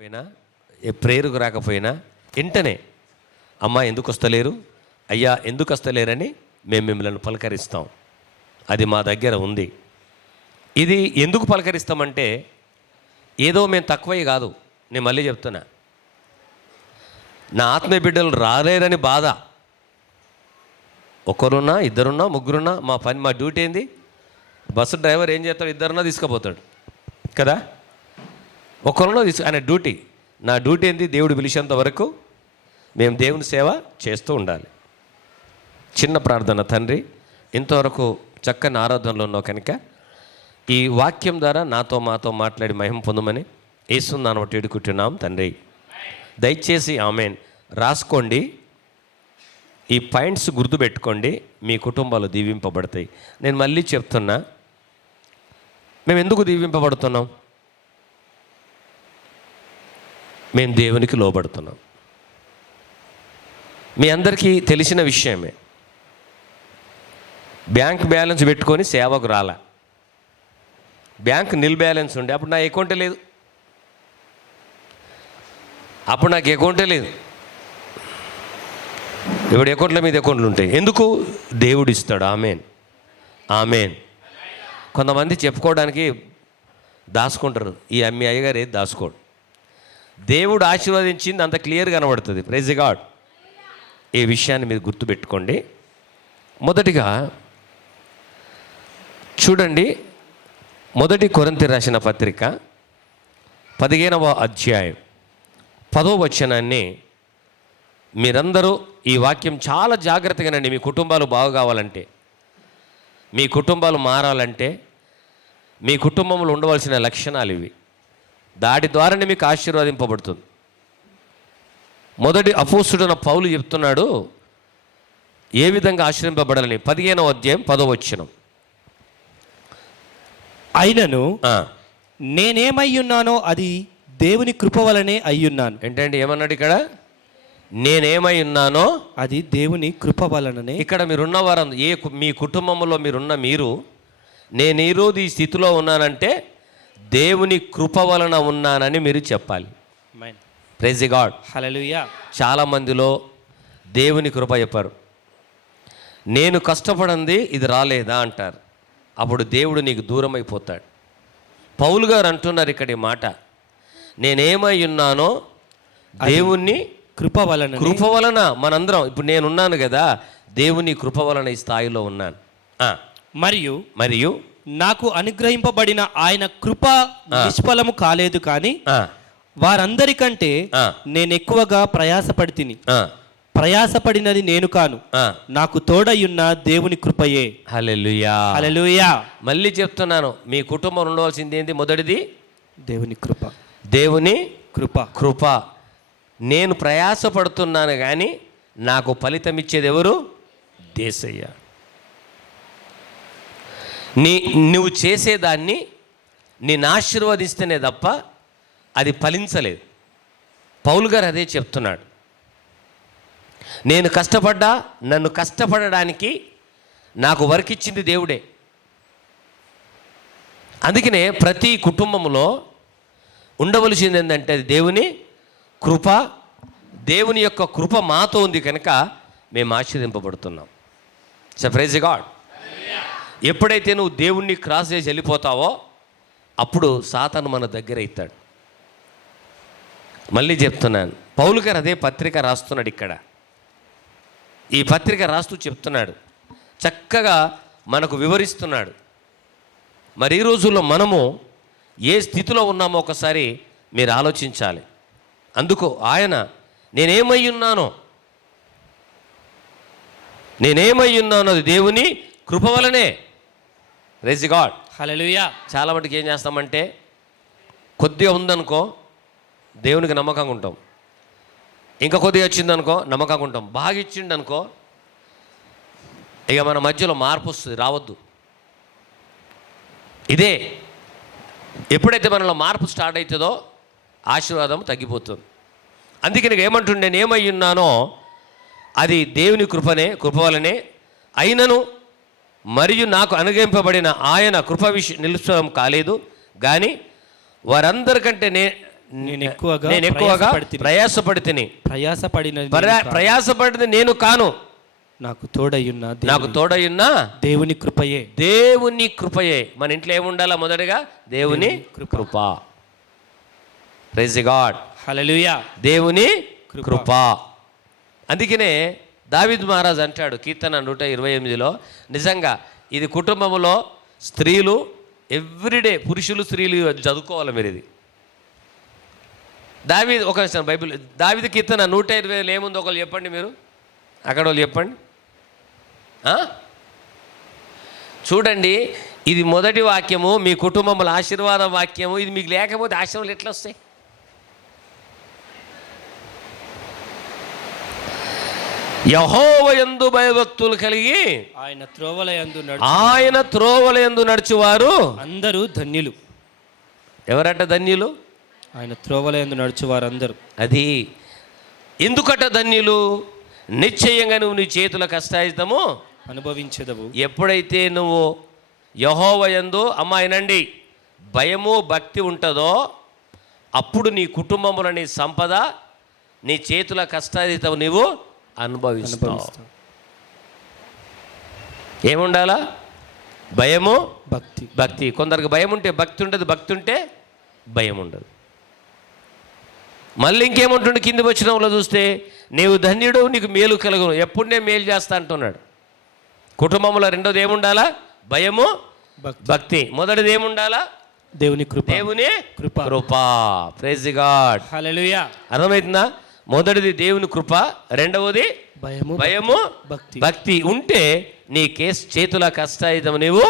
పోయినా ఏ ప్రేరుకు రాకపోయినా వెంటనే అమ్మ ఎందుకు వస్తలేరు, అయ్యా ఎందుకు వస్తలేరని మేము మిమ్మల్ని పలకరిస్తాం. అది మా దగ్గర ఉంది. ఇది ఎందుకు పలకరిస్తామంటే ఏదో మేము తక్కువే కాదు. నేను మళ్ళీ చెప్తున్నా, నా ఆత్మీయ బిడ్డలు రాలేరని బాధ. ఒకరున్నా, ఇద్దరున్నా, ముగ్గురున్నా మా పని, మా డ్యూటీ ఏంది? బస్సు డ్రైవర్ ఏం చేస్తాడు? ఇద్దరున్నా తీసుకుపోతాడు కదా. ఒకరున్నా ఆయన డ్యూటీ. నా డ్యూటీ ఏంది? దేవుడు పిలిచేంత వరకు మేము దేవుని సేవ చేస్తూ ఉండాలి. చిన్న ప్రార్థన. తండ్రి, ఇంతవరకు చక్కని ఆరాధనలో ఉన్నావు కనుక ఈ వాక్యం ద్వారా నాతో మాతో మాట్లాడి మహిమ పొందమని యేసు నామమున వేడుకుంటున్నాం తండ్రి. దయచేసి ఆమేన్ రాసుకోండి. ఈ పాయింట్స్ గుర్తుపెట్టుకోండి. మీ కుటుంబాలు దీవింపబడతాయి. నేను మళ్ళీ చెప్తున్నా, మేము ఎందుకు దీవింపబడుతున్నాం? మేము దేవునికి లోబడుతున్నాం. మీ అందరికీ తెలిసిన విషయమే. బ్యాంక్ బ్యాలెన్స్ పెట్టుకొని సేవకు రాలా. బ్యాంక్ నిల్ బ్యాలెన్స్ ఉండే అప్పుడు నా అకౌంటే లేదు. అప్పుడు నాకు అకౌంటే లేదు. ఇప్పుడు అకౌంట్ల మీద అకౌంట్లు ఉంటాయి. ఎందుకు? దేవుడు ఇస్తాడు. ఆమేన్, ఆమేన్. కొంతమంది చెప్పుకోవడానికి దాచుకుంటారు. ఈ మీ అయ్యగారు ఏది దాచుకోడు. దేవుడు ఆశీర్వదించింది అంత క్లియర్ కనబడుతుంది. Praise God. ఈ విషయాన్ని మీరు గుర్తుపెట్టుకోండి. మొదటిగా చూడండి, మొదటి కొరింథీ రాసిన పత్రిక 15వ అధ్యాయం 10వ వచనాన్ని మీరందరూ ఈ వాక్యం చాలా జాగ్రత్తగానండి. మీ కుటుంబాలు బాగు కావాలంటే, మీ కుటుంబాలు మారాలంటే, మీ కుటుంబంలో ఉండవలసిన లక్షణాలు ఇవి. దాటి ద్వారానే మీకు ఆశీర్వదింపబడుతుంది. మొదటి అపోస్తుడైన పౌలు చెప్తున్నాడు ఏ విధంగా ఆశ్రయింపబడాలని. 15వ అధ్యాయం 10వ వచనం. అయినను నేనేమై ఉన్నానో అది దేవుని కృప వలనే అయ్యున్నాను. ఏంటంటే ఏమన్నాడు ఇక్కడ? నేనేమై ఉన్నానో అది దేవుని కృప వలననే. ఇక్కడ మీరున్న వారు, మీ కుటుంబంలో మీరున్న మీరు, నేను ఈరోజు ఈ స్థితిలో ఉన్నానంటే దేవుని కృప వలన ఉన్నానని మీరు చెప్పాలి. Praise God. హల్లెలూయా. చాలామందిలో దేవుని కృప చెప్పారు. నేను కష్టపడింది ఇది రాలేదా అంటారు. అప్పుడు దేవుడు నీకు దూరం అయిపోతాడు. పౌలు గారు అంటున్నారు ఇక్కడ ఈ మాట, నేనేమై ఉన్నానో దేవుని కృప వలన. కృప వలన మనందరం, ఇప్పుడు నేనున్నాను కదా, దేవుని కృప వలన ఈ స్థాయిలో ఉన్నాను. మరియు నాకు అనుగ్రహింపబడిన ఆయన కృప నిష్ఫలము కాలేదు, కానీ వారందరికంటే నేను ఎక్కువగా ప్రయాసపడి తిని, ప్రయాసపడినది నేను కాను, నాకు తోడయున్న దేవుని కృపయే. హల్లెలూయా, హల్లెలూయా. మళ్ళీ చెప్తున్నాను, మీ కుటుంబం ఉండవలసింది ఏంటి? మొదటిది దేవుని కృప. దేవుని కృప. కృప. నేను ప్రయాసపడుతున్నాను కానీ నాకు ఫలితం ఇచ్చేది ఎవరు? యేసయ్య. నువ్వు చేసేదాన్ని నేను ఆశీర్వదిస్తేనే తప్ప అది ఫలించలేదు. పౌలు గారు అదే చెప్తున్నాడు. నేను కష్టపడ్డా, నన్ను కష్టపడడానికి నాకు వర్క్ ఇచ్చింది దేవుడే. అందుకనే ప్రతి కుటుంబంలో ఉండవలసింది ఏంటంటే అది దేవుని కృప. దేవుని యొక్క కృప మాతో ఉంది కనుక మేము ఆశీర్వదింపబడుతున్నాం. So praise God. ఎప్పుడైతే నువ్వు దేవుణ్ణి క్రాస్ చేసి వెళ్ళిపోతావో అప్పుడు సాతాను మన దగ్గర అవుతాడు. మళ్ళీ చెప్తున్నాను, పౌలు గారు అదే పత్రిక రాస్తున్నాడు. ఇక్కడ ఈ పత్రిక రాస్తూ చెప్తున్నాడు, చక్కగా మనకు వివరిస్తున్నాడు. మరి ఈ రోజుల్లో మనము ఏ స్థితిలో ఉన్నామో ఒకసారి మీరు ఆలోచించాలి. అందుకు ఆయన నేనేమై ఉన్నానో అది దేవుని కృప వలనే. Praise God. హల్లెలూయా. చాలా మటుకు ఏం చేస్తామంటే, కొద్దిగా ఉందనుకో దేవునికి నమ్మకంగా ఉంటాం, ఇంకా కొద్దిగా వచ్చిందనుకో నమ్మకంగా ఉంటాం, బాగా ఇచ్చిండనుకో ఇక మన మధ్యలో మార్పు వస్తుంది, రావద్దు. ఇదే ఎప్పుడైతే మనలో మార్పు స్టార్ట్ అవుతుందో ఆశీర్వాదం తగ్గిపోతుంది. అందుకే నీకు ఏమంటుండే, నేనేమై ఉన్నానో అది దేవుని కృప వలనే అయినను మరియు నాకు అనుగ్రహింపబడిన ఆయన కృప నిలుచడం కాలేదు, కానీ వారందరికంటే నేను ఎక్కువగా ప్రయాసపడి తిని ప్రయాసపడినది నేను కాను, నాకు తోడయ్యున్న దేవుని కృపయే. మన ఇంట్లో ఏముండాలా? మొదటగా దేవుని కృప. ప్రైజ్ ది గాడ్, హల్లెలూయా. దేవుని కృప. అందుకనే దావీదు మహారాజు అంటాడు కీర్తన 128లో, నిజంగా ఇది కుటుంబంలో స్త్రీలు ఎవ్రీడే, పురుషులు స్త్రీలు చదువుకోవాలి మీరు. ఇది దావీదు ఒక బైబిల్ దావీదు కీర్తన 120లో ఏముంది? ఒకళ్ళు చెప్పండి, మీరు అక్కడ వాళ్ళు చెప్పండి. చూడండి, ఇది మొదటి వాక్యము, మీ కుటుంబంలో ఆశీర్వాద వాక్యము. ఇది మీకు లేకపోతే ఆశీర్వాదాలు ఎట్లా వస్తాయి? యెహోవాయందు భయభక్తులు కలిగి ఆయన త్రోవలయందు నడుచువారు అందరూ ధన్యులు. ఎవరట ధన్యులు? ఆయన త్రోవలయందు నడుచువారు అందరూ. అది ఎందుకట ధన్యులు? నిశ్చయంగా నువ్వు నీ చేతుల కష్టాయితము అనుభవించదవు. ఎప్పుడైతే నువ్వు యెహోవాయందు అమ్మాయినండి భయము భక్తి ఉంటుందో, అప్పుడు నీ కుటుంబంలో నీ సంపద, నీ చేతుల కష్టాయితం నీవు అనుభవిస్తావు. ఏముండాలా? భయము భక్తి. కొందరికి భయం ఉంటే భక్తి ఉండదు, భక్తి ఉంటే భయం ఉండదు. మళ్ళీ ఇంకేముంటుండే కింది వచనంలో చూస్తే, నీవు ధన్యుడు, నీకు మేలు కలుగును, ఎప్పుడు నేను మేలు చేస్తా అంటున్నాడు. కుటుంబంలో రెండోది ఏముండాలా? భయము భక్తి. మొదటిది ఏముండాలా? దేవుని కృప. ప్రైజ్ ది గాడ్, హల్లెలూయా. అర్థమవుతుందా? మొదటిది దేవుని కృప, రెండవది భయము భక్తి ఉంటే నీ చేతుల కష్టాయుధం నీవు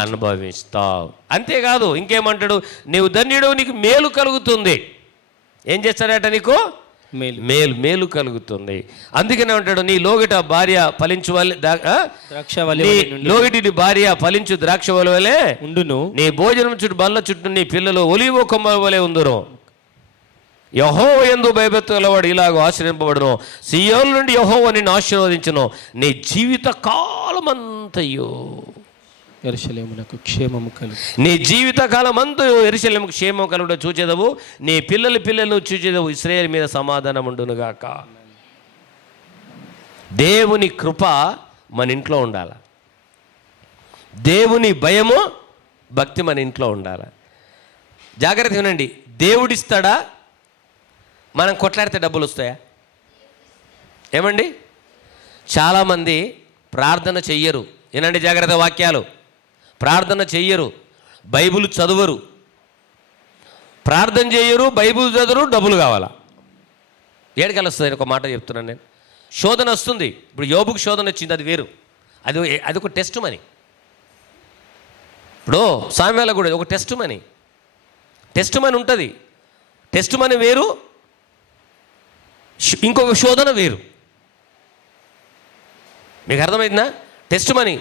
అనుభవిస్తావు. అంతేకాదు, ఇంకేమంటాడు? నీవు ధన్యుడు, నీకు మేలు కలుగుతుంది. ఏం చేస్తాడట? నీకు మేలు కలుగుతుంది. అందుకనే ఉంటాడు, నీ లోగిట భార్య ఫలించు లోగిటి భార్య ఫలించు ద్రాక్ష వలె ఉండును, నీ భోజనం చుట్టూ బల్ల చుట్టూ నీ పిల్లలు ఒలీవ కొమ్మల వలె ఉందురు. యెహోవాయందు భయభక్తులు గలవాడు ఇలాగ ఆశ్రయింపబడును, సీయోను నుండి యెహోవా నిన్ను ఆశీర్వదించును, నీ జీవిత కాలమంతయు యెరూషలేమునకు క్షేమము కలుగు. నీ జీవిత కాలమంతయు యెరూషలేముకు క్షేమం కలుగుట చూచేదవు, నీ పిల్లలను చూచేదవు, ఇశ్రాయేలు మీద సమాధానం ఉండునుగాక. దేవుని కృప మన ఇంట్లో ఉండాల, దేవుని భయము భక్తి మన ఇంట్లో ఉండాలి. జాగ్రత్త వినండి, దేవుడిస్తాడా? మనం కొట్లాడితే డబ్బులు వస్తాయా? ఏమండి, చాలామంది ప్రార్థన చెయ్యరు. ఏనండి, జాగ్రత్త వాక్యాలు. ప్రార్థన చెయ్యరు, బైబిల్ చదవరు. ప్రార్థన చేయరు, బైబిల్ చదవరు, డబ్బులు కావాలా? ఏడికలు వస్తుంది? ఒక మాట చెప్తున్నాను నేను. శోధన వస్తుంది. ఇప్పుడు యోబుకు శోధన వచ్చింది, అది వేరు. అది ఒక టెస్ట్ మనీ. ఇప్పుడు సామ్యాల కూడా ఒక టెస్ట్ మనీ ఉంటుంది. టెస్ట్ మనీ వేరు, ఇంకొక శోధన వేరు. మీకు అర్థమైందా? టెస్ట్ మనీ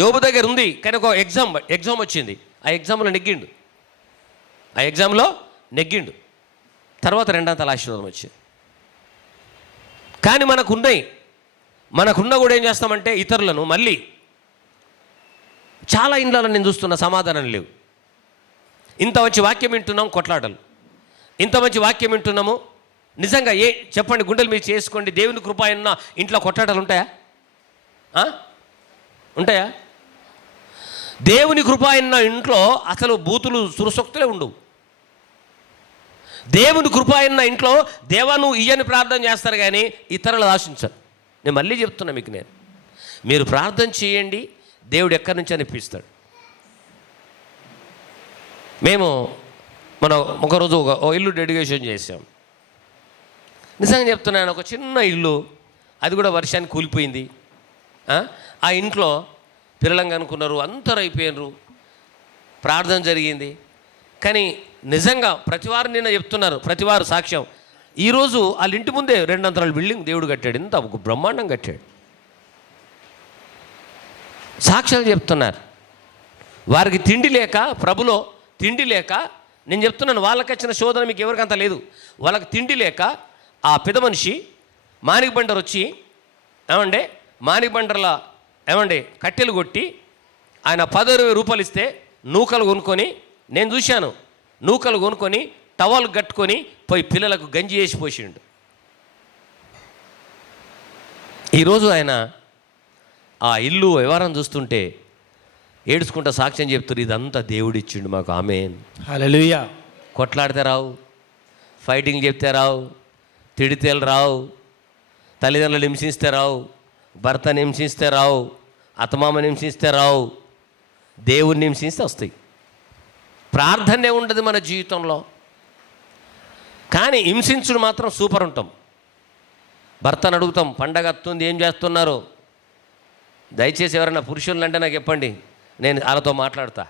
యోబు దగ్గర ఉంది, కానీ ఒక ఎగ్జామ్ వచ్చింది. ఆ ఎగ్జామ్లో నెగ్గిండు. తర్వాత రెండంతల ఆశీర్వాదం వచ్చింది. కానీ మనకున్న కూడా ఏం చేస్తామంటే ఇతరులను మళ్ళీ చాలా ఇండ్లలో నేను చూస్తున్న సమాధానం లేవు. ఇంత మంచి వాక్యం వింటున్నాం, కొట్లాటలు. ఇంత మంచి వాక్యం వింటున్నాము, నిజంగా చెప్పండి, గుండెలు మీరు చేసుకోండి, దేవుని కృప అయిన ఇంట్లో కొట్లాటలు ఉంటాయా? ఉంటాయా? దేవుని కృప అయిన ఇంట్లో అసలు బూతులు సురసొక్తులే ఉండవు. దేవుని కృప అయిన ఇంట్లో దేవా నువ్వు ఇయ్యని ప్రార్థన చేస్తారు, కానీ ఇతరులు ఆశించరు. నేను మళ్ళీ చెప్తున్నా మీకు, మీరు ప్రార్థన చేయండి, దేవుడు ఎక్కడి నుంచి అనిపిస్తాడు. మేము ఒకరోజు ఒక ఇల్లు డెడికేషన్ చేసాం. నిజంగా చెప్తున్నాను, ఒక చిన్న ఇల్లు, అది కూడా వర్షానికి కూలిపోయింది. ఆ ఇంట్లో పిల్లలంగా అనుకున్నారు, అందరూ అయిపోయినారు, ప్రార్థన జరిగింది. కానీ నిజంగా ప్రతివారు నిన్న చెప్తున్నారు, ప్రతివారు సాక్ష్యం. ఈరోజు వాళ్ళ ఇంటి ముందే 2 అంతరాల బిల్డింగ్ దేవుడు కట్టాడు, ఇంత బ్రహ్మాండం కట్టాడు. సాక్ష్యాలు చెప్తున్నారు. వారికి తిండి లేక, ప్రభులో తిండి లేక, నేను చెప్తున్నాను, వాళ్ళకి వచ్చిన శోధన మీకు ఎవరికంత లేదు. వాళ్ళకి తిండి లేక ఆ పెద్ద మనిషి మానిక బండర్ వచ్చి మానిక బండర్ల కట్టెలు కొట్టి ఆయన 10,000 రూపాయలు ఇస్తే నూకలు కొనుక్కొని, నేను చూశాను, నూకలు కొనుక్కొని టవల్ కట్టుకొని పోయి పిల్లలకు గంజి వేసి పోసిండు. ఈరోజు ఆయన ఆ ఇల్లు వ్యవహారం చూస్తుంటే ఏడుచుకుంటా సాక్ష్యం చెప్తున్నారు, ఇదంతా దేవుడిచ్చిండు మాకు. ఆమేన్. హల్లెలూయా. కొట్లాడితే రావు, ఫైటింగ్ చెప్తే రావు, తిడితే రావు, తల్లిదండ్రులు హింసిస్తే రావు, భర్తని హింసిస్తే రావు, అత్తమామని హింసిస్తే రావు, దేవుణ్ణి హింసిస్తే వస్తాయి. ప్రార్థనే ఉండదు మన జీవితంలో, కానీ హింసించుడు మాత్రం సూపర్ ఉంటాం. భర్తను అడుగుతాం, పండగ వస్తుంది ఏం చేస్తున్నారు, దయచేసి ఎవరైనా పురుషులను అంటే నాకు చెప్పండి, నేను వాళ్ళతో మాట్లాడతా.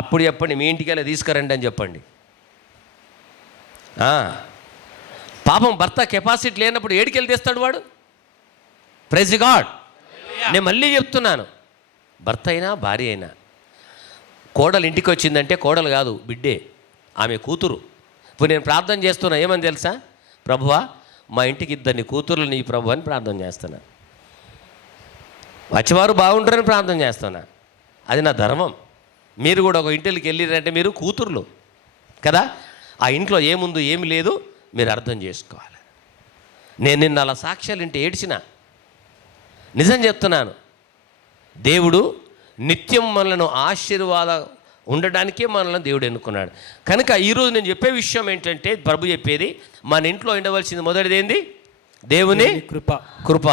అప్పుడు చెప్పండి, మీ ఇంటికి వెళ్ళి తీసుకురండి అని చెప్పండి. పాపం భర్త కెపాసిటీ లేనప్పుడు ఏడికెళ్ళి తెస్తాడు వాడు. Praise God. నేను మళ్ళీ చెప్తున్నాను, భర్త అయినా భార్య అయినా, కోడలు ఇంటికి వచ్చిందంటే కోడలు కాదు, బిడ్డే, ఆమె కూతురు. ఇప్పుడు నేను ప్రార్థన చేస్తున్నా, ఏమని తెలుసా, ప్రభువా మా ఇంటికి ఇద్దరిని కూతుర్లు నీ ప్రభు అని ప్రార్థన చేస్తున్నా. వచ్చేవారు బాగుంటారని ప్రార్థన చేస్తున్నా, అది నా ధర్మం. మీరు కూడా ఒక ఇంటికి వెళ్ళిరంటే మీరు కూతుర్లు కదా, ఆ ఇంట్లో ఏముందో ఏమి లేదు మీరు అర్థం చేసుకోవాలి. నేను నిన్న అలా సాక్ష్యాలు ఇంటి ఏడ్చిన, నిజం చెప్తున్నాను. దేవుడు నిత్యం మనలను ఆశీర్వాదం ఉండడానికే మనల్ని దేవుడు ఎన్నుకున్నాడు. కనుక ఈరోజు నేను చెప్పే విషయం ఏంటంటే, ప్రభు చెప్పేది, మన ఇంట్లో ఉండవలసింది మొదటిది ఏంది, దేవుని కృప.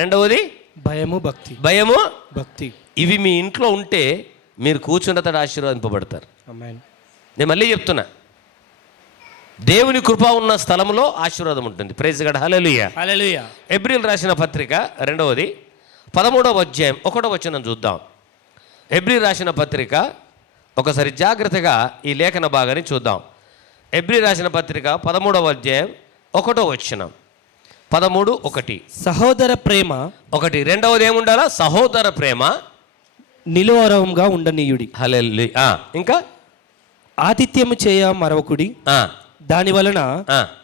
రెండవది భయము భక్తి. ఇవి మీ ఇంట్లో ఉంటే మీరు కూర్చున్నతడు ఆశీర్వదింపబడతారు. నేను మళ్ళీ చెప్తున్నా, దేవుని కృప ఉన్న స్థలంలో ఆశీర్వాదం ఉంటుంది. Praise God. హల్లెలూయా. హల్లెలూయా. హెబ్రీయులు రాసిన పత్రిక 2వ 13వ అధ్యాయం 1వ వచనం చూద్దాం. హెబ్రీయులు రాసిన పత్రిక, ఒకసారి జాగ్రత్తగా ఈ లేఖన భాగాన్ని చూద్దాం. హెబ్రీయులు రాసిన పత్రిక 13వ అధ్యాయం 1వ వచనం. 13:1 సహోదర ప్రేమ 1. రెండవది ఏముండాలా, సహోదర ప్రేమ నిలువరంగా ఉండనీయుడి. హల్లెలూయా. ఇంకా ఆతిథ్యము చేయ మరొకడి, దాని వలన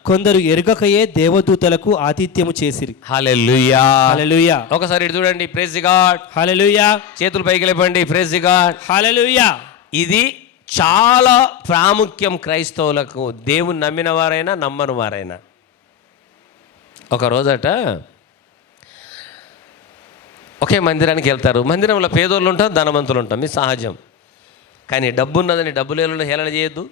కొందరు ఎరుగకయే దేవదూతలకు ఆతిథ్యము చేసిరి. హల్లెలూయా. హల్లెలూయా. ఒకసారి ఇటు చూడండి. Praise God. హల్లెలూయా. చేతులు పైకి లేపండి. Praise God. హల్లెలూయా. ఇది చాలా ప్రాముఖ్యం క్రైస్తవులకు, దేవుని నమ్మిన వారైనా నమ్మని వారైనా. ఒక రోజట ఒకే మందిరానికి వెళ్తారు. మందిరంలో పేదోళ్ళు ఉంటారు, ధనవంతులు ఉంటాం, మీ సహజం. కానీ డబ్బు ఉన్నదని డబ్బు లేని హేళన చేయొద్దు.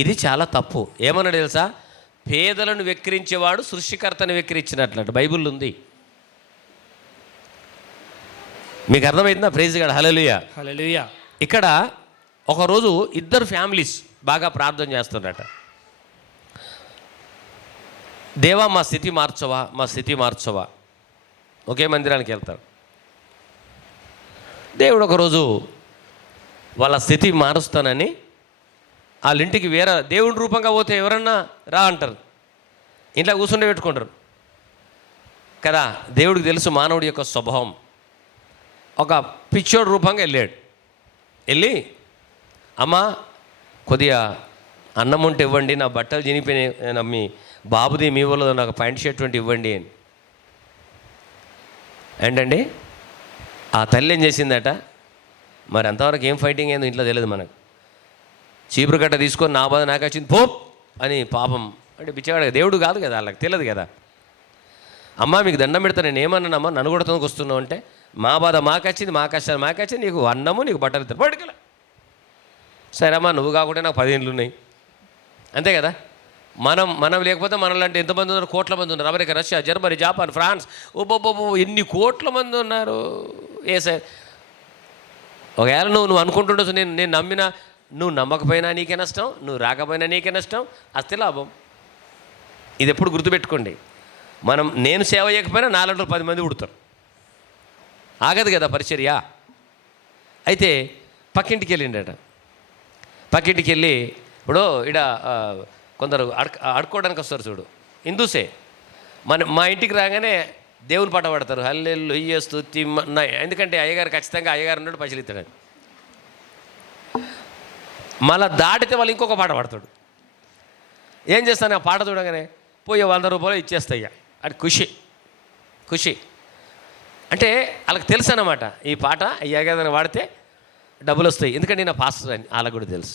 ఇది చాలా తప్పు. ఏమన్నాడు తెలుసా, పేదలను వెక్కిరించేవాడు సృష్టికర్తను వెక్కిరించినట్లట బైబిల్ ఉంది. మీకు అర్థమైందా? Praise God. హల్లెలూయా. హల్లెలూయా. ఇక్కడ ఒకరోజు ఇద్దరు ఫ్యామిలీస్ బాగా ప్రార్థన చేస్తున్నట. దేవా మా స్థితి మార్చవా, మా స్థితి మార్చవా. ఒకే మందిరానికి వెళ్తారు. దేవుడు ఒకరోజు వాళ్ళ స్థితి మారుస్తానని వాళ్ళ ఇంటికి వేరే దేవుడి రూపంగా పోతే ఎవరన్నా రా అంటారు, ఇంట్లో కూర్చుండే పెట్టుకుంటారు కదా. దేవుడికి తెలుసు మానవుడి యొక్క స్వభావం. ఒక పిచ్చోడు రూపంగా వెళ్ళాడు. వెళ్ళి, అమ్మా కొద్దిగా అన్నం ఉంటే ఇవ్వండి, నా బట్టలు చినిపోయినాయి, మీ బాబుది మీ వాళ్ళది నాకు ప్యాంట్ షర్ట్ వంటి ఇవ్వండి అని. ఏంటండి ఆ తల్లి ఏం చేసిందట, మరి అంతవరకు ఏం ఫైటింగ్ అయిందో ఇంట్లో తెలియదు మనకు. చీపురు గట్ట తీసుకొని నా బాధ నాకు వచ్చింది పో అని, పాపం అంటే పిచ్చవాడు, దేవుడు కాదు కదా, వాళ్ళకి తెలియదు కదా. అమ్మ మీకు దండం పెడతా, నేను ఏమన్నానమ్మా, నన్ను కూడా తోకొస్తున్నావు అంటే, మా బాధ మాకు వచ్చింది, మా కష్టాలు మాకు వచ్చింది, నీకు అన్నము నీకు బట్టలు ఇస్తారు పడుకల. సరే అమ్మా నువ్వు కాకుండా నాకు 10 ఏళ్ళు ఉన్నాయి, అంతే కదా. మనం లేకపోతే మనలాంటి ఎంతమంది ఉన్నారు, కోట్ల మంది ఉన్నారు. America, Russia, Germany, Japan, France, ఓబోబోబో ఎన్ని కోట్ల మంది ఉన్నారు. ఏ సార్ ఒకవేళ నువ్వు అనుకుంటుండొచ్చు, నేను నమ్మినా, నువ్వు నమ్మకపోయినా నీకే నష్టం, నువ్వు రాకపోయినా నీకే నష్టం, అస్తే లాభం. ఇది ఎప్పుడు గుర్తుపెట్టుకోండి. నేను సేవ చేయకపోయినా నాలుగు 10 మంది ఉడతారు, ఆగదు కదా పరిచర్య. అయితే పక్కింటికి వెళ్ళిండట. పక్కింటికి వెళ్ళి, ఇప్పుడు ఇడ కొందరు ఆడుకోవడానికి వస్తారు చూడు, హిందూసే. మా ఇంటికి రాగానే దేవుని పాట పాడతారు, హల్లెలూయా స్తుతి. ఎందుకంటే అయ్యగారు ఖచ్చితంగా అయ్యగారు ఉన్నాడు పసిలిస్తాడని. మళ్ళా దాటితే వాళ్ళు ఇంకొక పాట పాడతాడు. ఏం చేస్తాను ఆ పాట చూడగానే పోయి 100 రూపాయలు ఇచ్చేస్తాయ్యా, అది ఖుషి. అంటే వాళ్ళకి తెలుసు అన్నమాట, ఈ పాట అయ్యగారు వాడితే డబ్బులు వస్తాయి, ఎందుకంటే నా పాస్టర్ అని వాళ్ళకు కూడా తెలుసు.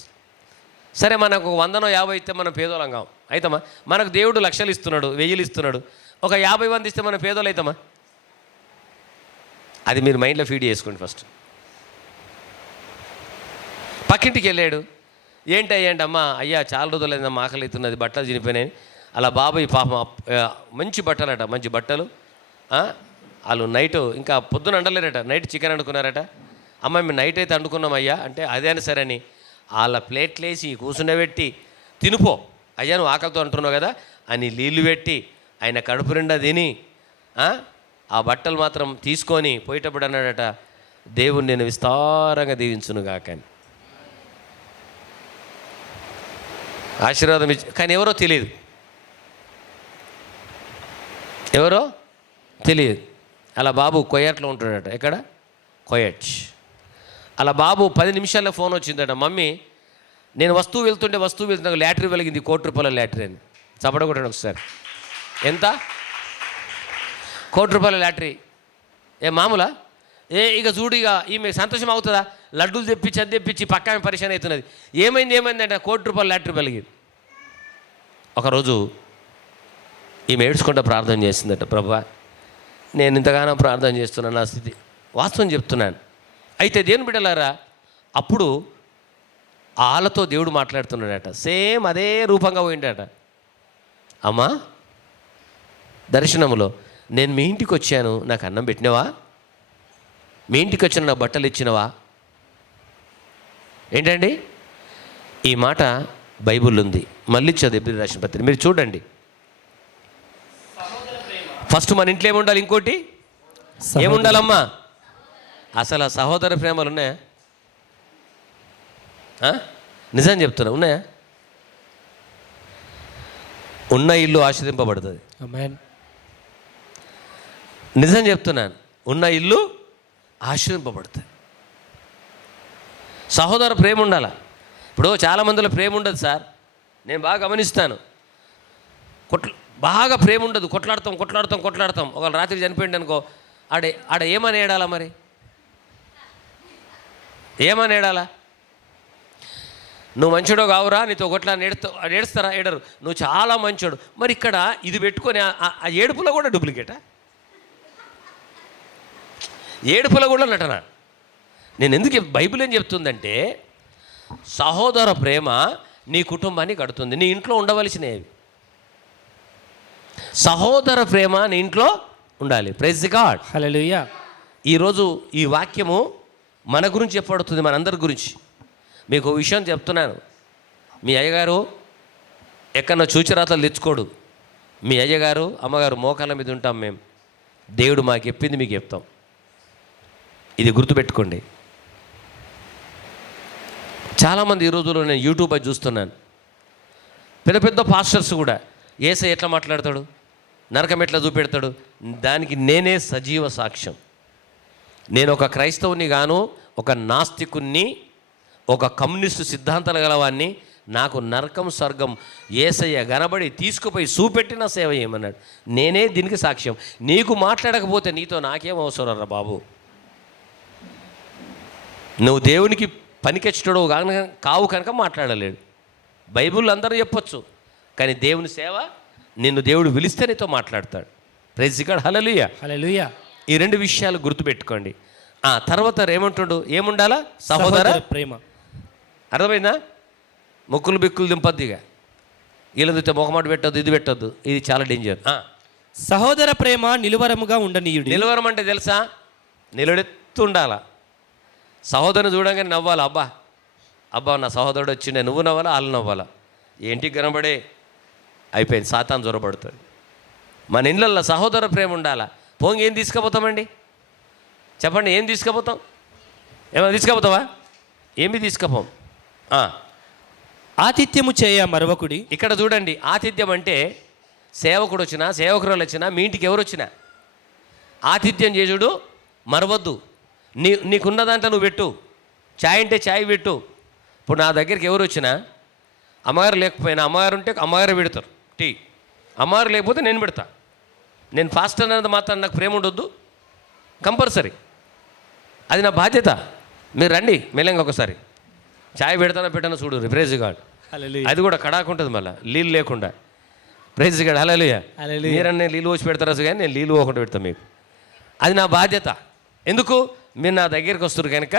సరే మనకు 100-50 ఇస్తే మనం పేదోళం కాం అవుతామా? మనకు దేవుడు లక్షలు ఇస్తున్నాడు, 1000 ఇస్తున్నాడు, ఒక 50 మంది ఇస్తే మనం పేదోళ్ళు అవుతామా? అది మీరు మైండ్లో ఫీడ్ చేసుకోండి ఫస్ట్. పక్కింటికి వెళ్ళాడు, ఏంటి అమ్మా, అయ్యా చాలా రోజులైందమ్మా, ఆకలి అవుతున్నది, బట్టలు చినిపోయినాయి. అలా బాబాయ్ పాపం మంచి బట్టలట, మంచి బట్టలు. వాళ్ళు నైట్ ఇంకా పొద్దున వండలేరట, నైట్ చికెన్ వండుకున్నారట. అమ్మ మేము నైట్ అయితే వండుకున్నాం అయ్యా అంటే, అదే అని సరే అని వాళ్ళ ప్లేట్లు వేసి కూర్చుండబెట్టి, తినిపో అయ్యా నువ్వు ఆకలితో అంటున్నావు కదా అని నీళ్ళు పెట్టి ఆయన కడుపు నిండా తిని ఆ బట్టలు మాత్రం తీసుకొని పోయేటప్పుడు అన్నాడట, దేవుడు నేను విస్తారంగా దీవించునుగాక అని ఆశీర్వాదం ఇచ్చి. కానీ ఎవరో తెలియదు, ఎవరో తెలియదు. అలా బాబు కొయ్యట్లో ఉంటున్నాడట. ఎక్కడ? కొయ్యట్. అలా బాబు 10 నిమిషాల్లో ఫోన్ వచ్చిందట, మమ్మీ నేను వస్తువు వెళ్తుంటే లాటరీ వెలిగింది, ₹1,00,00,000 లాటరీ అని. చప్పడగొట్టండి ఒకసారి. ఎంత? ₹1,00,00,000 లాటరీ. ఏ మామూలా? ఇక చూడు, ఇక ఈమె సంతోషం అవుతుందా? లడ్డూలు తెప్పించి అది తెప్పించి పక్కా ఆమె పరిశాన్ అవుతున్నది. ఏమైందంటే ₹1,00,00,000 లాటరీ వెలిగింది. ఒకరోజు ఈమె ఏడ్చుకుంటూ ప్రార్థన చేసిందట, ప్రభా నేను ఇంతగానో ప్రార్థన చేస్తున్నాను, నా స్థితి వాస్తవం చెప్తున్నాను. అయితే దేవుని బిడ్డలారా, అప్పుడు వాళ్ళతో దేవుడు మాట్లాడుతున్నాడట, సేమ్ అదే రూపంగా పోయిండట. అమ్మా దర్శనంలో నేను మీ ఇంటికి వచ్చాను, నాకు అన్నం పెట్టినవా? మీ ఇంటికి వచ్చిన నా బట్టలు ఇచ్చినవా? ఏంటండి ఈ మాట బైబిల్ ఉంది, మళ్ళీ చదువు ఎబ్రీ రాసిన పత్రిక మీరు చూడండి. ఫస్ట్ మన ఇంట్లో ఏముండాలి, ఇంకోటి ఏముండాలమ్మా? అసలు ఆ సహోదర ప్రేమలు ఉన్నాయా? నిజం చెప్తున్నా, ఉన్నాయా? ఉన్న ఇల్లు ఆశ్రదింపబడుతుంది. నిజం చెప్తున్నాను, ఉన్న ఇల్లు ఆశ్రదింపబడుతుంది. సహోదర ప్రేమ ఉండాలా? ఇప్పుడు చాలామందిలో ప్రేమ ఉండదు సార్, నేను బాగా గమనిస్తాను. బాగా ప్రేమ ఉండదు, కొట్లాడతాం. ఒక రాత్రి చనిపోయింది అనుకో, ఆడ ఏమని ఏడాలా? మరి ఏమని ఏడాలా? నువ్వు మంచోడో కావురా, నీతో కొట్లా ఏడుస్తారా? ఏడరు. నువ్వు చాలా మంచోడు. మరి ఇక్కడ ఇది పెట్టుకొని ఆ ఏడుపులో కూడా డూప్లికేటా? ఏడుపులో కూడా నటన. నేను ఎందుకు బైబిల్ ఏం చెప్తుందంటే, సహోదర ప్రేమ నీ కుటుంబాన్ని కడుతుంది. నీ ఇంట్లో ఉండవలసినవి సహోదర ప్రేమ నీ ఇంట్లో ఉండాలి. Praise the God. హల్లెలూయా. ఈరోజు ఈ వాక్యము మన గురించి చెప్పబడుతుంది, మనందరి గురించి. మీకు విషయం చెప్తున్నాను, మీ అయ్యగారు ఎక్కడన్నా చూచిరాతలు తెచ్చుకోడు. మీ అయ్యగారు అమ్మగారు మోకాళ్ళ మీద ఉంటాం మేము. దేవుడు మాకు చెప్పింది మీకు చెప్తాం. ఇది గుర్తుపెట్టుకోండి. చాలామంది ఈ రోజుల్లో నేను యూట్యూబ్ అది చూస్తున్నాను, పెద్ద పాస్టర్స్ కూడా యేసయ్య ఎట్లా మాట్లాడతాడు, నరకం ఎట్లా చూపెడతాడు, దానికి నేనే సజీవ సాక్ష్యం. నేను ఒక క్రైస్తవుని గాను, ఒక నాస్తికుణ్ణి, ఒక కమ్యూనిస్టు సిద్ధాంతాలు గలవాన్ని. నాకు నరకం స్వర్గం యేసయ్య గనబడి తీసుకుపోయి చూపెట్టిన సేవ ఏమన్నాడు. నేనే దీనికి సాక్ష్యం. నీకు మాట్లాడకపోతే నీతో నాకేం అవసరం రా బాబు. నువ్వు దేవునికి పనికెచ్చడో కావు కనుక మాట్లాడలేడు. బైబిల్ అందరూ చెప్పొచ్చు, కానీ దేవుని సేవ నిన్ను దేవుడు పిలిస్తే నీతో మాట్లాడతాడు. Praise God. హల్లెలూయా. హల్లెలూయా. ఈ 2 విషయాలు గుర్తుపెట్టుకోండి. తర్వాత ఏముంటుండు, ఏముండాలా? సహోదర ప్రేమ. అర్థమైందా? ముక్కులు బిక్కులు దింపద్దిగా, వీళ్ళదితే మొహమాట పెట్టద్దు, ఇది పెట్టద్దు, ఇది చాలా డేంజర్. సహోదర ప్రేమ నిలువరముగా ఉండనీయుడి. నిలువరం అంటే తెలుసా? నిలడెత్తు ఉండాలా. సహోదరుని చూడంగానే నవ్వాలి. అబ్బా నా సహోదరుడు వచ్చిండే, నువ్వు నవ్వాలా, వాళ్ళు నవ్వాలా? ఏంటి కనబడే అయిపోయింది, సాతాను జ్వరపడుతుంది. మన ఇళ్ళల్లో సహోదర ప్రేమ ఉండాలా. పోంగి ఏం తీసుకుపోతామండి చెప్పండి? ఏం తీసుకుపోతాం? ఏమైనా తీసుకుపోతావా? ఏమి తీసుకుపోం. ఆతిథ్యము చేయ మరవకుడి. ఇక్కడ చూడండి, ఆతిథ్యం అంటే సేవకుడు వచ్చినా, సేవకురాలు వచ్చినా, మీ ఇంటికి ఎవరు వచ్చినా ఆతిథ్యం చేసుడు మరవద్దు. నీకున్న దాంట్లో నువ్వు పెట్టు. ఛాయ్ అంటే ఛాయ్ పెట్టు. ఇప్పుడు నా దగ్గరికి ఎవరు వచ్చినా, అమ్మగారు లేకపోయినా, అమ్మగారు ఉంటే అమ్మగారు పెడతారు టీ, అమ్మగారు లేకపోతే నేను పెడతా. నేను ఫాస్ట్ అనేది మాత్రం నాకు ప్రేమ ఉండొద్దు, కంపల్సరీ. అది నా బాధ్యత. మీరు రండి మెల్లంగా ఒకసారి ఛాయ్ పెడతానో పెట్టానో చూడు. Praise God. హల్లెలూయా. అది కూడా కడాకు ఉంటుంది మళ్ళీ నీళ్ళు లేకుండా. Praise God hallelujah. హల్లెలూయా. మీరన్నీ నీళ్ళు పోసి పెడతారు కానీ నేను నీళ్ళు పోకుండా పెడతాను మీకు. అది నా బాధ్యత. ఎందుకు? మీరు నా దగ్గరికి వస్తారు కనుక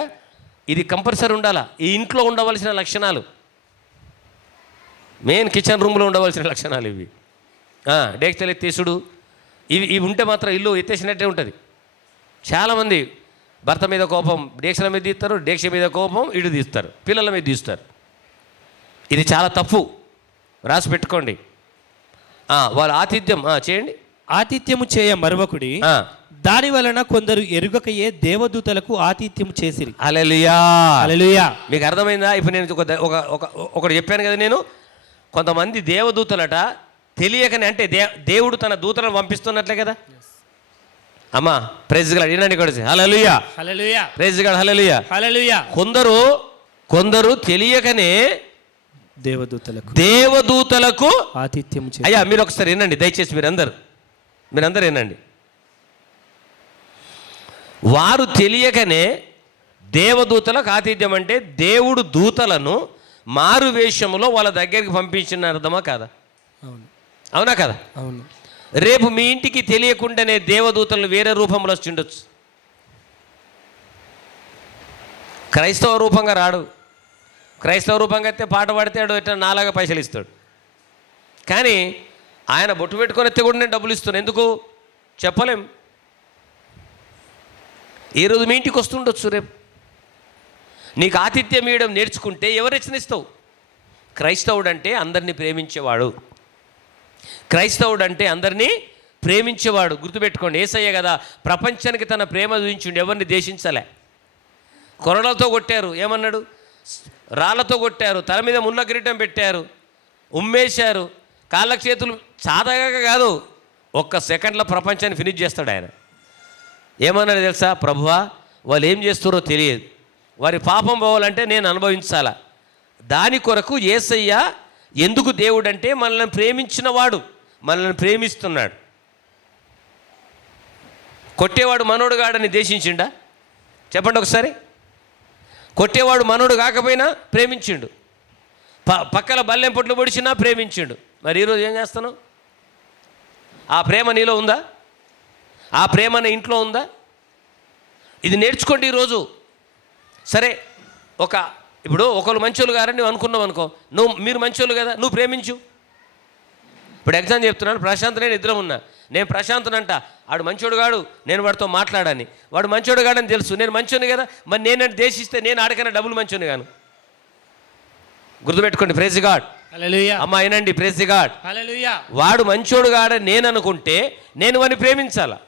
ఇది కంపల్సరీ ఉండాలా. ఈ ఇంట్లో ఉండవలసిన లక్షణాలు, మెయిన్ కిచెన్ రూమ్లో ఉండవలసిన లక్షణాలు ఇవి. డేక్షలు ఎత్తేసుడు ఇవి ఉంటే మాత్రం ఇల్లు ఎత్తేసినట్టే ఉంటుంది. చాలామంది భర్త మీద కోపం డేక్షల మీద తీస్తారు, డేక్ష మీద కోపం ఇడు తీస్తారు, పిల్లల మీద తీస్తారు. ఇది చాలా తప్పు, రాసి పెట్టుకోండి. వాళ్ళ ఆతిథ్యం చేయండి. ఆతిథ్యము చేయ మరవకుడి, దాని వలన కొందరు ఎరుగకయే దేవదూతలకు ఆతిథ్యం చేసిరి. హల్లెలూయా. హల్లెలూయా. మీకు అర్థమైందా? ఇప్పుడు నేను ఒకటి చెప్పాను కదా, నేను కొంతమంది దేవదూతలట తెలియకనే, అంటే దేవుడు తన దూతలను పంపిస్తున్నట్లే కదా. అమ్మా ప్రైజ్ గాడ్ వినండి కూడా. Hallelujah. Hallelujah. Praise God hallelujah. Hallelujah. కొందరు తెలియకనే దేవదూతలకు ఆతిథ్యం చేసిరి. అయ్యా మీరు ఒకసారి వినండి దయచేసి, మీరందరూ వినండి. వారు తెలియకనే దేవదూతలకు ఆతిథ్యం అంటే దేవుడు దూతలను మారు వేషములో వాళ్ళ దగ్గరికి పంపించిన అర్థమా కాదా? అవునా కదా? అవును. రేపు మీ ఇంటికి తెలియకుండానే దేవదూతలను వేరే రూపంలో వచ్చిండొచ్చు. క్రైస్తవ రూపంగా రాడు. క్రైస్తవ రూపంగా అయితే పాట పాడితే ఎట్లా నాలాగా పైసలు ఇస్తాడు. కానీ ఆయన బొట్టు పెట్టుకొని ఎత్తే కూడా నేను డబ్బులు ఇస్తున్నాను. ఎందుకు చెప్పలేం. ఈరోజు మీ ఇంటికి వస్తుండొచ్చు, రేపు నీకు ఆతిథ్యం ఇవ్వడం నేర్చుకుంటే ఎవరు హెచ్చరిస్తావు? క్రైస్తవుడు అంటే అందరినీ ప్రేమించేవాడు. క్రైస్తవుడు అంటే అందరినీ ప్రేమించేవాడు. గుర్తుపెట్టుకోండి, యేసయ్య కదా ప్రపంచానికి తన ప్రేమ చూపించిండు, ఎవరిని దేశించలే. కొరడలతో కొట్టారు, ఏమన్నాడు? రాళ్లతో కొట్టారు, తల మీద ముళ్ళ కిరీటం పెట్టారు, ఉమ్మేశారు, కాళ్ళకు చేతులు సాదాగా కాదు, ఒక్క సెకండ్లో ప్రపంచాన్ని ఫినిష్ చేస్తాడు ఆయన. ఏమన్నాడు తెలుసా? ప్రభువా వాళ్ళు ఏం చేస్తారో తెలియదు, వారి పాపం పోవాలంటే నేను అనుభవించాలా. దాని కొరకు యేసయ్య ఎందుకు దేవుడు అంటే మనల్ని ప్రేమించిన వాడు, మనల్ని ప్రేమిస్తున్నాడు. కొట్టేవాడు మనోడు కాడని దేశించిండా? చెప్పండి ఒకసారి. కొట్టేవాడు మనోడు కాకపోయినా ప్రేమించిండు, పక్కల బల్లెం పొట్లు పొడిచినా ప్రేమించిండు. మరి ఈరోజు ఏం చేస్తున్నావు? ఆ ప్రేమ నీలో ఉందా? ఆ ప్రేమ నీ ఇంట్లో ఉందా? ఇది నేర్చుకోండి ఈరోజు. సరే, ఇప్పుడు ఒకరు మంచోళ్ళు గారని నువ్వు అనుకున్నావు అనుకో, మీరు మంచోళ్ళు కదా, నువ్వు ప్రేమించు. ఇప్పుడు ఎగ్జామ్ చెప్తున్నాను, ప్రశాంత్ నేను ఇద్దరం ఉన్నా. నేను ప్రశాంత్నంట ఆడు మంచోడు గాడు, నేను వాడితో మాట్లాడాని, వాడు మంచోడు గాడని తెలుసు, నేను మంచోని కదా, మరి నేనంటే దేశిస్తే నేను ఆడికైనా డబ్బులు మంచోని గాను. గుర్తుపెట్టుకోండి. Praise God. హల్లెలూయా. అమ్మా వినండి. Praise God. హల్లెలూయా. వాడు మంచోడు గాడని నేను అనుకుంటే నేను వాడిని ప్రేమించాలా.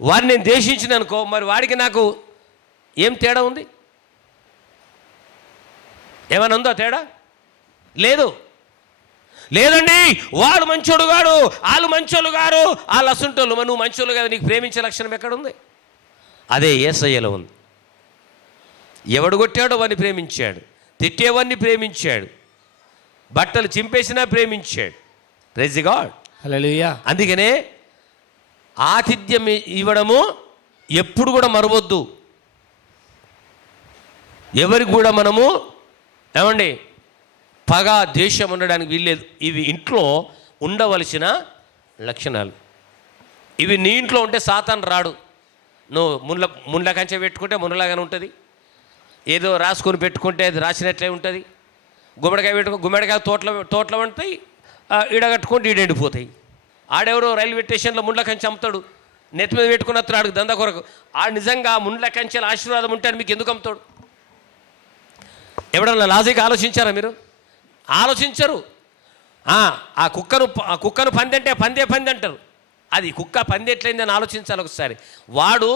వాడిని నేను దేశించిన అనుకో, మరి వాడికి నాకు ఏం తేడా ఉంది? ఏమైనా ఉందో తేడా? లేదండి. వాడు మంచోడు గాడు, వాళ్ళు మంచోళ్ళు గారు, వాళ్ళు అసుంటోళ్ళు, మరి నువ్వు మంచోళ్ళు కదా, నీకు ప్రేమించే లక్షణం ఎక్కడుంది? అదే యేసయ్యలో ఉంది. ఎవడు కొట్టాడో వాడిని ప్రేమించాడు, తిట్టేవాడిని ప్రేమించాడు, బట్టలు చింపేసినా ప్రేమించాడు. Praise God. హల్లెలూయా. అందుకనే ఆతిథ్యం ఇవ్వడము ఎప్పుడు కూడా మరవద్దు. ఎవరికి కూడా మనము ఏమండి పగ ద్వేషం ఉండడానికి వీల్లేదు. ఇవి ఇంట్లో ఉండవలసిన లక్షణాలు. ఇవి నీ ఇంట్లో ఉంటే సాతాను రాడు. నువ్వు ముండ్ల కంచె పెట్టుకుంటే ముండ్లాగానే ఉంటుంది, ఏదో రాసుకొని పెట్టుకుంటే అది రాసినట్లే ఉంటుంది. గుమ్మడికాయ పెట్టుకో, గుమ్మడికాయ తోటలో ఉంటాయి, ఈడగట్టుకుంటే ఈడెండిపోతాయి. ఆడెవరో రైల్వే స్టేషన్లో ముండ్ల కంచె అమ్ముతాడు, నెత్తి మీద పెట్టుకుని వస్తాడు ఆడికి దందా కొరకు. నిజంగా ముండ్ల కంచెల ఆశీర్వాదం ఉంటే మీకు ఎందుకు అమ్ముతాడు? ఎవడన్నా లాజిక్ ఆలోచించారా మీరు? ఆలోచించరు. ఆ కుక్కను పంది అంటే పంది అంటారు. అది కుక్క పంది ఎట్లయిందని ఆలోచించాలి ఒకసారి. వాడు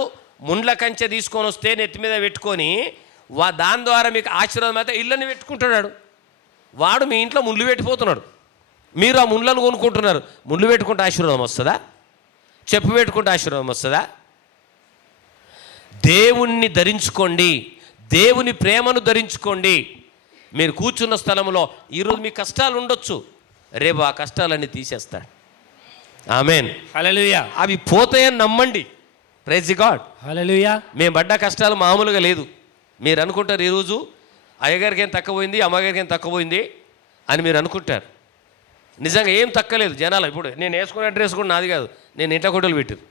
ముండ్ల కంచె తీసుకొని వస్తే నెత్తి మీద పెట్టుకొని దాని ద్వారా మీకు ఆశీర్వాదం అయితే ఇళ్ళని పెట్టుకుంటున్నాడు. వాడు మీ ఇంట్లో ముండ్లు పెట్టిపోతున్నాడు, మీరు ఆ ముండ్లను కొనుక్కుంటున్నారు. ముండ్లు పెట్టుకుంటే ఆశీర్వాదం వస్తుందా? చెప్పు పెట్టుకుంటే ఆశీర్వాదం వస్తుందా? దేవుణ్ణి ధరించుకోండి, దేవుని ప్రేమను ధరించుకోండి. మీరు కూర్చున్న స్థలంలో ఈరోజు మీ కష్టాలు ఉండొచ్చు, రేపు ఆ కష్టాలన్నీ తీసేస్తాడు. ఆమేన్. హల్లెలూయా. అవి పోతాయని నమ్మండి. Praise God. హల్లెలూయా. మేము పడ్డ కష్టాలు మామూలుగా లేదు. మీరు అనుకుంటారు ఈరోజు అయ్యగారికి ఏం తక్కువ పోయింది, అమ్మగారికి ఏం తక్కువ పోయింది, అని మీరు అనుకుంటారు. నిజంగా ఏం తక్కలేదు జనాలు. ఇప్పుడు నేను వేసుకున్న డ్రెస్ కూడా నాది కాదు, నేను ఇంట్లో కొట్టలు పెట్టారు.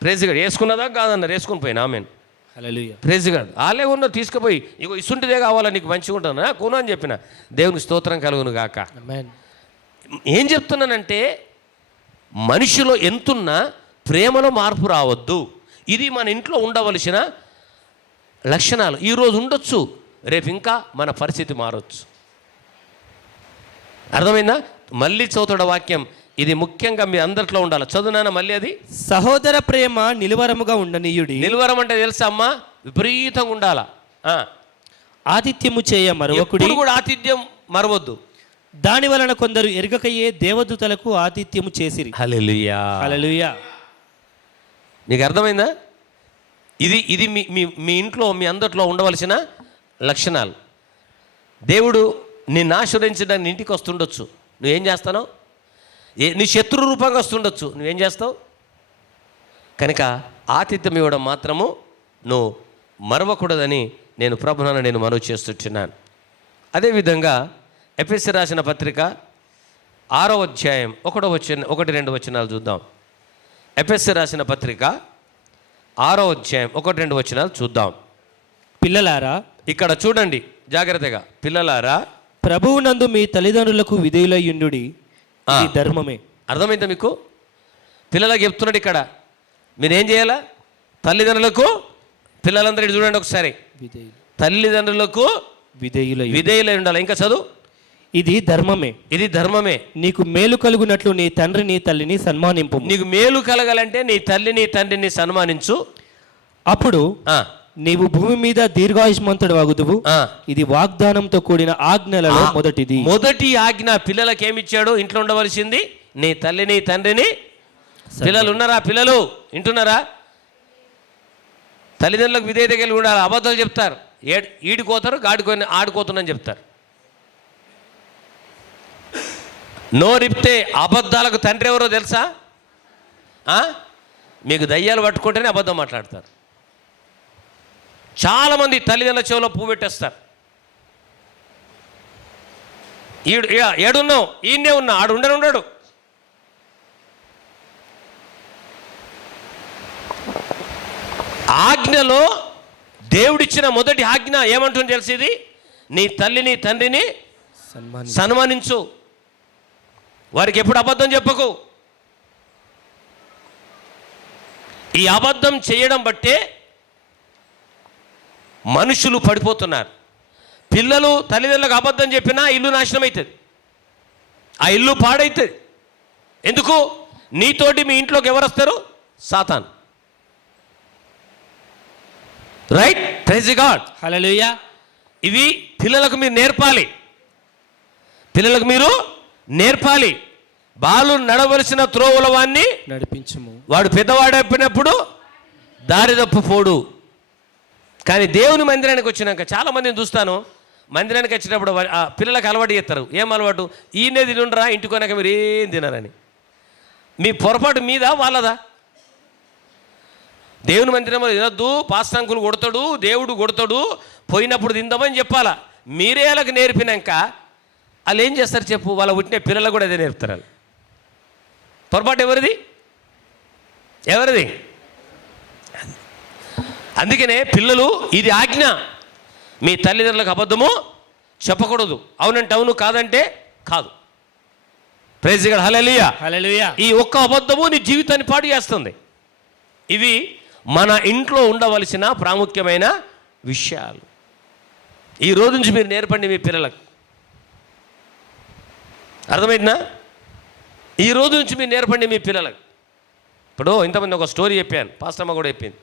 ప్రైజ్ గాడు వేసుకున్నదా కాదన్నారు, వేసుకుని పోయినా ఆమెను. హల్లెలూయా. ప్రైజ్ గాడు వాళ్ళే ఉన్నారు, తీసుకుపోయి ఇగో ఇసుంటిదే కావాలా నీకు మంచిగా ఉంటాను కొను అని చెప్పిన. దేవునికి స్తోత్రం కలుగును గాక. ఆమేన్. ఏం చెప్తున్నానంటే మనిషిలో ఎంతున్నా ప్రేమలో మార్పు రావద్దు. ఇది మన ఇంట్లో ఉండవలసిన లక్షణాలు. ఈరోజు ఉండొచ్చు, రేపు ఇంకా మన పరిస్థితి మారొచ్చు. అర్థమైందా? మళ్ళీ చదువుతాడు వాక్యం, ఇది ముఖ్యంగా మీ అందరిలో ఉండాలి. చదువునాన మళ్ళీ అది. సహోదర ప్రేమ నిలువరముగా ఉండనీయుడి. నిలువరం అంటే తెలుసా అమ్మా? విపరీతంగా ఉండాలా. ఆతిథ్యము చేయ మరొకడి. ఎప్పుడు కూడా ఆతిథ్యం మరవద్దు. దాని వలన కొందరు ఎరుగకయే దేవదూతలకు ఆతిథ్యము చేసిరి. హల్లెలూయా. హల్లెలూయా. నీకు అర్థమైందా? ఇది ఇది మీ మీ మీ ఇంట్లో మీ అందరిలో ఉండవలసిన లక్షణాలు. దేవుడు నిన్ను ఆశీర్వదించడానికి ఇంటికి వస్తుండొచ్చు, నువ్వేం చేస్తానో? నీ శత్రు రూపంగా వస్తుండొచ్చు, నువ్వేం చేస్తావు? కనుక ఆతిథ్యం ఇవ్వడం మాత్రము నువ్వు మరవకూడదని నేను ప్రభువును నేను మనవి చేస్తున్నాను. అదేవిధంగా ఎఫెసీ రాసిన పత్రిక 6వ అధ్యాయం 1-2 వచనాలు చూద్దాం. ఎఫెసీ రాసిన పత్రిక 6వ అధ్యాయం 1-2 వచనాలు చూద్దాం. పిల్లలారా, ఇక్కడ చూడండి జాగ్రత్తగా. పిల్లలారా, ప్రభువునందు మీ తల్లిదండ్రులకు విధేయులయ్యుండుడి, ఇది ధర్మమే. అర్థమైందా మీకు? పిల్లలకు చెప్తున్నాడు ఇక్కడ, మీరేం చేయాలా? తల్లిదండ్రులకు, పిల్లలందరూ ఇటు చూడండి ఒకసారి, తల్లిదండ్రులకు విధేయులై ఉండాలి. ఇంకా చదువు. ఇది ధర్మమే. ఇది ధర్మమే. నీకు మేలు కలుగునట్లు నీ తండ్రిని తల్లిని సన్మానింపు. నీకు మేలు కలగాలంటే నీ తల్లిని తండ్రిని సన్మానించు. అప్పుడు నీవు భూమి మీద దీర్ఘాయుష్మంతుడు వాగుదువు. ఇది వాగ్దానంతో కూడిన ఆజ్ఞలలో మొదటిది. మొదటి ఆజ్ఞ పిల్లలకు ఏమిచ్చాడు? ఇంట్లో ఉండవలసింది నీ తల్లిని తండ్రిని. పిల్లలు ఉన్నారా? పిల్లలు వింటున్నారా? తల్లిదండ్రులకు విధేయత కలిగి ఉండాలి. అబద్ధాలు చెప్తారు, ఈడుకోతారు, ఆడుకోతుందని చెప్తారు. నోరిప్తే అబద్ధాలకు తండ్రి ఎవరో తెలుసా? మీకు దయ్యాలు పట్టుకుంటేనే అబద్ధం మాట్లాడతారు. చాలామంది తల్లిదండ్రుల చెవిలో పువ్వు పెట్టేస్తారు. ఏడున్నావు? ఈయనే ఉన్నా, ఆడు ఉండడు. ఆజ్ఞలో దేవుడిచ్చిన మొదటి ఆజ్ఞ ఏమంటుంది తెలిసేది? నీ తల్లిని తండ్రిని సన్మానించు. వారికి ఎప్పుడు అబద్ధం చెప్పకు. ఈ అబద్ధం చేయడం బట్టే మనుషులు పడిపోతున్నారు. పిల్లలు తల్లిదండ్రులకు అబద్ధం చెప్పినా ఇల్లు నాశనం అవుతుంది, ఆ ఇల్లు పాడవుతుంది. ఎందుకు? నీతోటి మీ ఇంట్లోకి ఎవరు వస్తారు? Satan. Right? Praise God. Hallelujah. ఇవి పిల్లలకు మీరు నేర్పాలి. పిల్లలకు మీరు నేర్పాలి. బాలు నడవలసిన త్రోవల వాడిని నడిపించుము. వాడు పెద్దవాడైపోయినప్పుడు దారి తప్పు పోడు. కానీ దేవుని మందిరానికి వచ్చినాక చాలామందిని చూస్తాను, మందిరానికి వచ్చినప్పుడు పిల్లలకు అలవాటు చేస్తారు. ఏం అలవాటు? ఈయనే తినుండ్రా, ఇంటికి కొనాక మీరు ఏం తినరని. మీ పొరపాటు మీద వాళ్ళదా? దేవుని మందిరంలో తినద్దు, పాస్తంకులు కొడతాడు, దేవుడు కొడతాడు, పోయినప్పుడు తిందామని చెప్పాలా. మీరే వాళ్ళకి నేర్పినాక వాళ్ళు ఏం చేస్తారు చెప్పు? వాళ్ళ పుట్టిన పిల్లలకు కూడా అదే నేర్పుతారు. వాళ్ళు పొరపాటు ఎవరిది? అందుకనే పిల్లలు, ఇది ఆజ్ఞ. మీ తల్లిదండ్రులకు అబద్ధము చెప్పకూడదు. అవునంటే అవును, కాదంటే కాదు. Praise God. హల్లెలూయా. హల్లెలూయా. ఈ ఒక్క అబద్ధము నీ జీవితాన్ని పాడు చేస్తుంది. ఇవి మన ఇంట్లో ఉండవలసిన ప్రాముఖ్యమైన విషయాలు. ఈ రోజు నుంచి మీరు నేర్పండి మీ పిల్లలకు. అర్థమైందా? ఈ రోజు నుంచి మీరు నేర్పండి మీ పిల్లలకు. ఇప్పుడు ఇంతమంది ఒక స్టోరీ చెప్పాను, పాస్టమ్మ కూడా చెప్పింది.